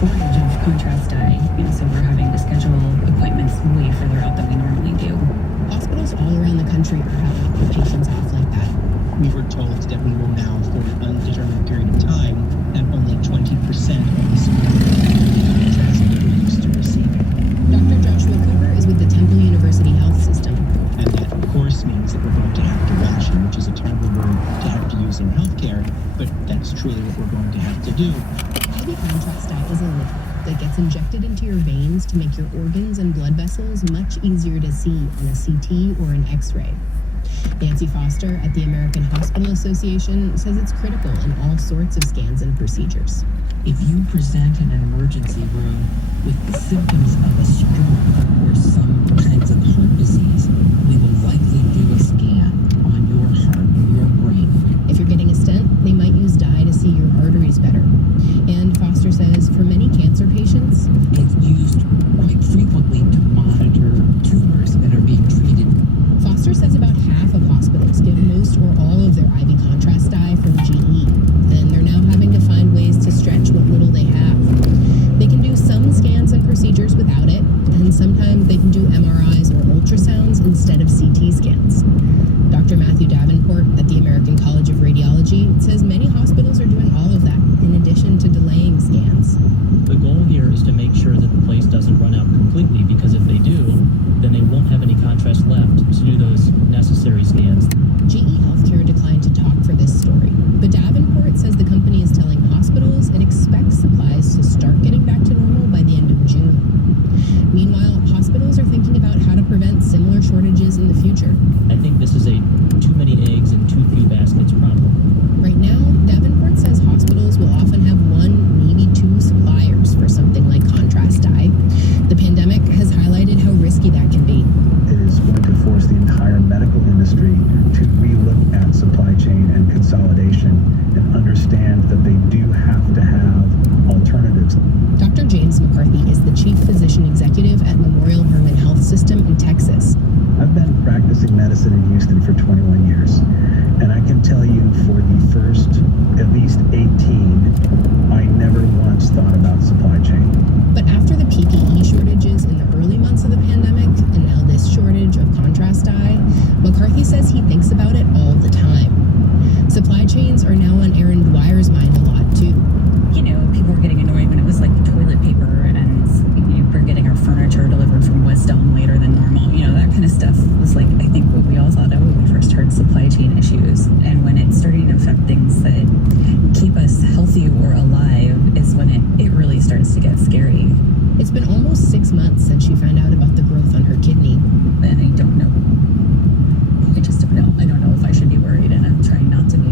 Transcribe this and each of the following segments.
shortage of contrast dye, so we're having to schedule appointments way further out than we normally do. Hospitals all around the country are having to put patients off like that. We were told that we will now, for an undetermined period of time, have only 20% of the supply contrast that we used to receive. Dr. Joshua Cooper is with the Temple University Health System. And that, of course, means that we're going to have to ration, which is a terrible word to have to use in healthcare, but that's truly what we're going to have to do. IV contrast dye is a liquid that gets injected into your veins to make your organs and blood vessels much easier to see on a CT or an X-ray. Nancy Foster at the American Hospital Association says it's critical in all sorts of scans and procedures. If you present in an emergency room with the symptoms of a stroke or some kinds of heart disease, we will likely do a scan on your heart or your brain. If you're getting a stent, they might use dye to see your arteries better. And Foster says for many cancer patients, it's used quite frequently to monitor tumors that are being treated. Foster says about half of hospitals give most or all of their IV contrast dye from GE, and they're now having to find ways to stretch what little they have. They can do some scans and procedures without it, and sometimes they can do MRIs or ultrasounds instead of CT scans. Dr. Matthew Davenport at the American College of Radiology says many hospitals are doing all of that, in addition to delaying scans. The goal here is to make sure that the place doesn't run out completely, because if they do, then they won't have any contrast left to do those necessary scans. GE Healthcare declined to talk for this story, but Davenport says the company is telling hospitals it expects supplies to start getting back to normal by the end of June. Meanwhile, hospitals are thinking about how to prevent similar shortages in the future. I think this is a too many eggs in too few baskets problem. Right now, Davenport says hospitals will often have one, maybe two suppliers for something like contrast dye. The pandemic has highlighted how risky that can be. It is going to force the entire medical industry to relook at supply chain and consolidation and understand that they do have to have alternatives. Dr. James McCarthy is the chief physician executive at Memorial Hermann Health System in Texas. I've been practicing medicine in Houston for 21 years, and I can tell you for the first at least 18, I never once thought about supply chain. But after the PPE shortages in the early months of the pandemic, and now this shortage of contrast dye, McCarthy says he thinks about it all the time. Supply chains are now on Aaron Dwyer's mind a lot, too. People were getting annoyed when it was like toilet paper and we're getting our furniture delivered from West Elm later than normal. That kind of stuff was like, I think, what we all thought of when we first heard supply chain issues. And when it's starting to affect things that keep us healthy or alive is when it really starts to get scary. It's been almost 6 months since she found out about the growth on her kidney. And I don't know. I just don't know. I don't know if I should be worried, and I'm trying not to be.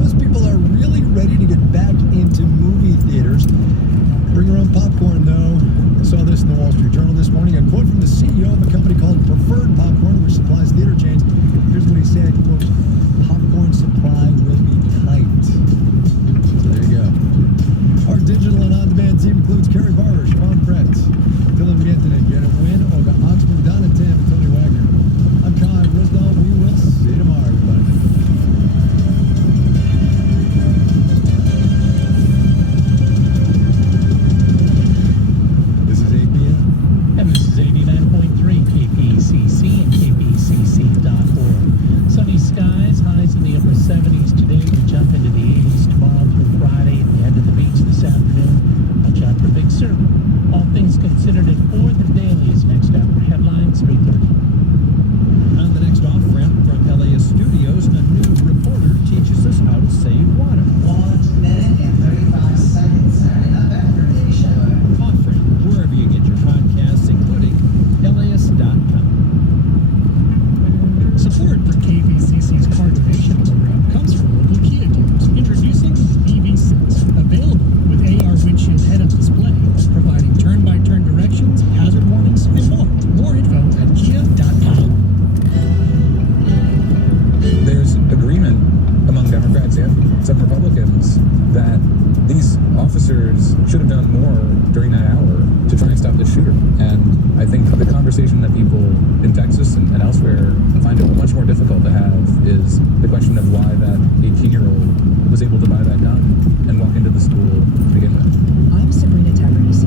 shows people are really ready to get back into movie theaters. Bring your own popcorn, though. I saw this in the Wall Street Journal this morning. A quote from the CEO of a company called Preferred Popcorn, which supplies theater chains. Here's what he said, quote, popcorn supply will be tight. So there you go. Our digital and on-demand team includes Carrie Barber, Siobhan Brett, Dylan Mientinen, Janet Wynn, Olga Oxman, Donna Tam, and Tony Wagner. I'm Kai Risdall. We will see you tomorrow, everybody. This is 8 p.m. And this is 89.3 KPCC and KPCC.org. Sunny skies, highs in the upper 70s today. We jump into the 80s tomorrow through Friday. We head to the beach this afternoon. Watch out for Big Sur. All things considered at 4. The Daily is next after headlines, 3:30. On the next off-ramp from LAS Studios, a new reporter teaches us how to save water. 1 minute and 35 seconds. Signing up after today's show. Off-ramp, wherever you get your podcasts, including LAS.com. Support for KVCC's car donation program comes from local Kia dealers. Introducing EV6, available with AR windshield head-up display, providing turn-by-turn directions, hazard warnings, and more. More info at kia.com. There's agreement among Democrats and some Republicans that these officers should have done more during that hour to try and stop the shooter. And I think the conversation that people in Texas and elsewhere find it much more difficult to have is the question of why that 18-year-old was able to buy that gun and walk into the school to begin with. I'm Sabrina Tavernese.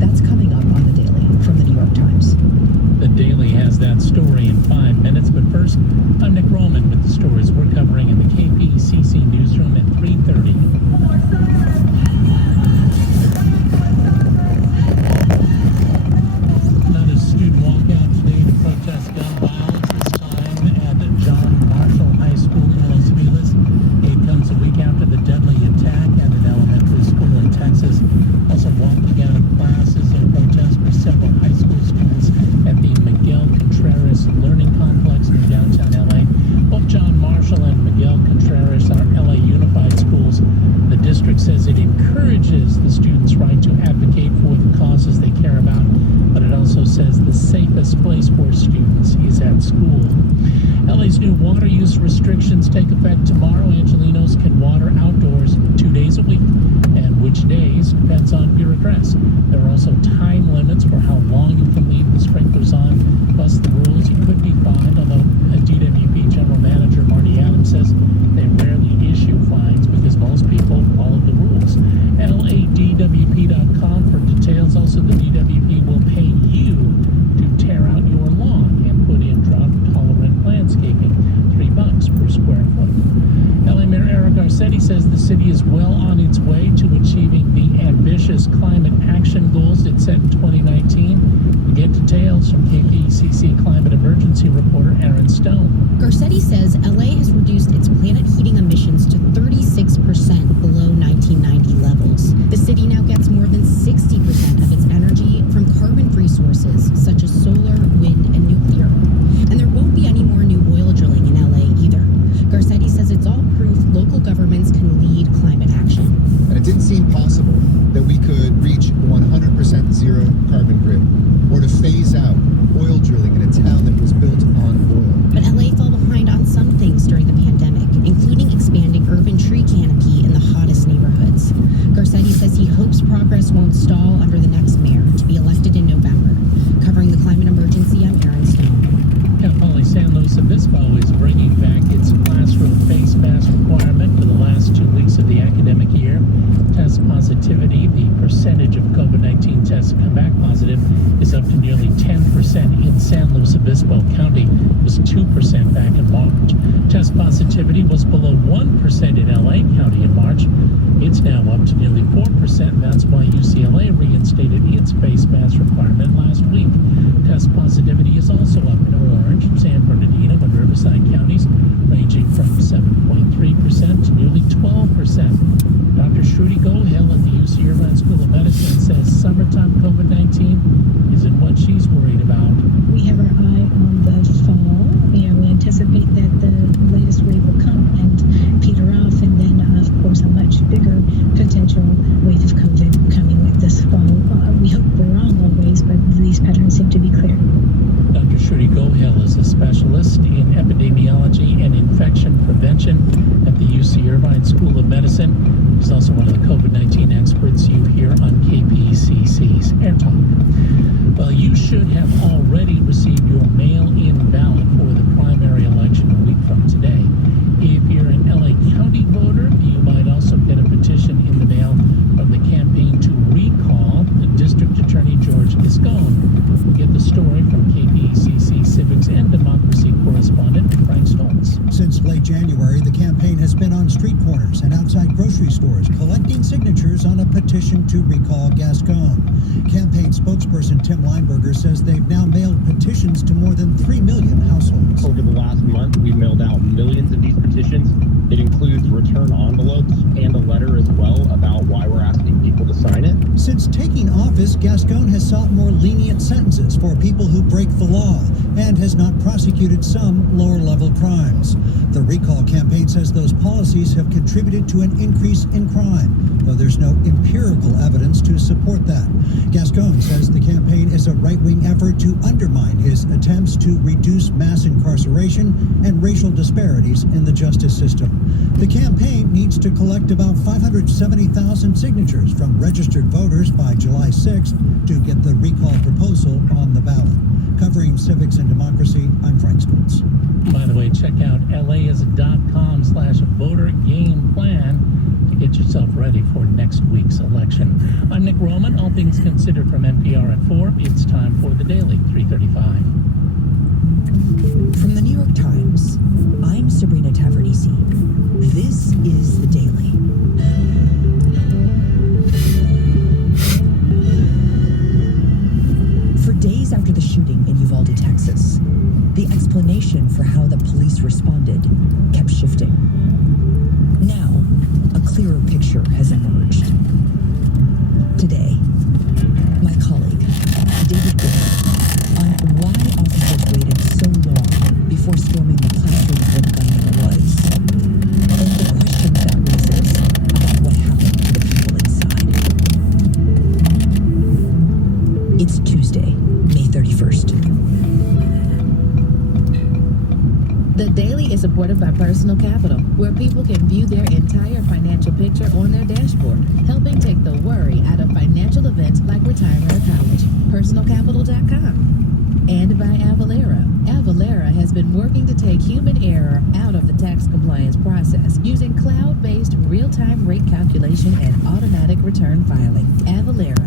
That's coming up on The Daily from the New York Times. The Daily has that story in 5 minutes, but first, I'm Nick Roman with the stories we're covering in the KPCC newsroom at 3:30. Another student walkout today to protest gun violence, this time at John Marshall High School in Los Feliz. It comes a week after the deadly attack at an elementary school in Texas. Also walking out of classes in protest for several high school students at the Miguel Contreras Learning Complex in downtown LA. Both John Marshall and Miguel Contreras are LA Unified schools. The district says it encourages the students' right to advocate for the causes they care about, but it also says the safest place for students is at school. LA's new water use restrictions take effect tomorrow. Angelenos can water outdoors 2 days a week, and which days depends on bureaucrats. There are also time limits for how long you can leave the sprinklers on, plus the rules you could be fined, although DWP General Manager Marty Adams says they rarely issue fines because most people follow the rules. LADWP.com for details. Also, the DWP will pay you to tear out your lawn and put in drought-tolerant landscaping, $3 per square foot. LA Mayor Eric Garcetti says the city is well on its way to achieving the ambitious climate action goals it set in 2019. We get details from KPCC climate emergency reporter Aaron Stone. Garcetti says LA has reduced its planet heating emissions to 36% below 1990 levels. The city now gets more than 60% of its energy from carbon-free sources such as solar, wind, and nuclear. And there won't be any more new oil drilling in LA either. Garcetti says it's all proof local governments can lead climate action. And it didn't seem possible that we could reach 100% zero carbon grid or to phase out oil drilling in a town that was built on oil. But LA fell behind on some things during the pandemic, including expanding urban tree canopy in the hottest neighborhoods. Garcetti says he hopes progress won't stall under the next mayor to be elected in November. Covering the climate emergency, I'm Aaron Stone. Cal Poly San Luis Obispo is bringing back its classroom face mask requirement for the last 2 weeks of the academic year. Test positivity, the percentage of COVID-19 tests come back positive, is up to nearly 10% in San Luis Obispo County. It was 2% back in March. Test positivity was below 1% in LA County in March. It's now up to nearly 4%. That's why UCLA grocery stores collecting signatures on a petition to recall Gascon. Campaign spokesperson Tim Lineberger says they've now mailed petitions to more than 3 million households. Over the last month, we've mailed out millions of these petitions. It includes return envelopes and a letter as well about why we're asking people to sign it. Since taking office, Gascon has sought more lenient sentences for people who break the law and has not prosecuted some lower-level crimes. The recall campaign says those policies have contributed to an increase in crime, though there's no empirical evidence to support that. Gascon says the campaign is a right-wing effort to undermine his attempts to reduce mass incarceration and racial disparities in the justice system. The campaign needs to collect about 570,000 signatures from registered voters by July 6th to get the recall proposal on the ballot. Covering civics and democracy, I'm Frank Stoltz. By the way, check out laist.com/voter-game-plan to get yourself ready for next week's election. I'm Nick Roman, all things considered from NPR at 4. It's time for the Daily 335. From the New York Times, I'm Sabrina Tavernisi. This is the Daily. For days after the shooting in Uvalde, Texas, the explanation for how the police responded kept shifting. Now, a clearer picture has emerged. Today, my colleague, David Goin, on why officers waited so long before storming the classroom where the gunman was, and the questions that raises about what happened to the people inside. It's Tuesday, May 31st. The Daily is supported by Personal Capital, where people can view their entire financial picture on their dashboard, helping take the worry out of financial events like retirement or college. PersonalCapital.com. And by Avalara. Avalara has been working to take human error out of the tax compliance process using cloud-based real-time rate calculation and automatic return filing. Avalara,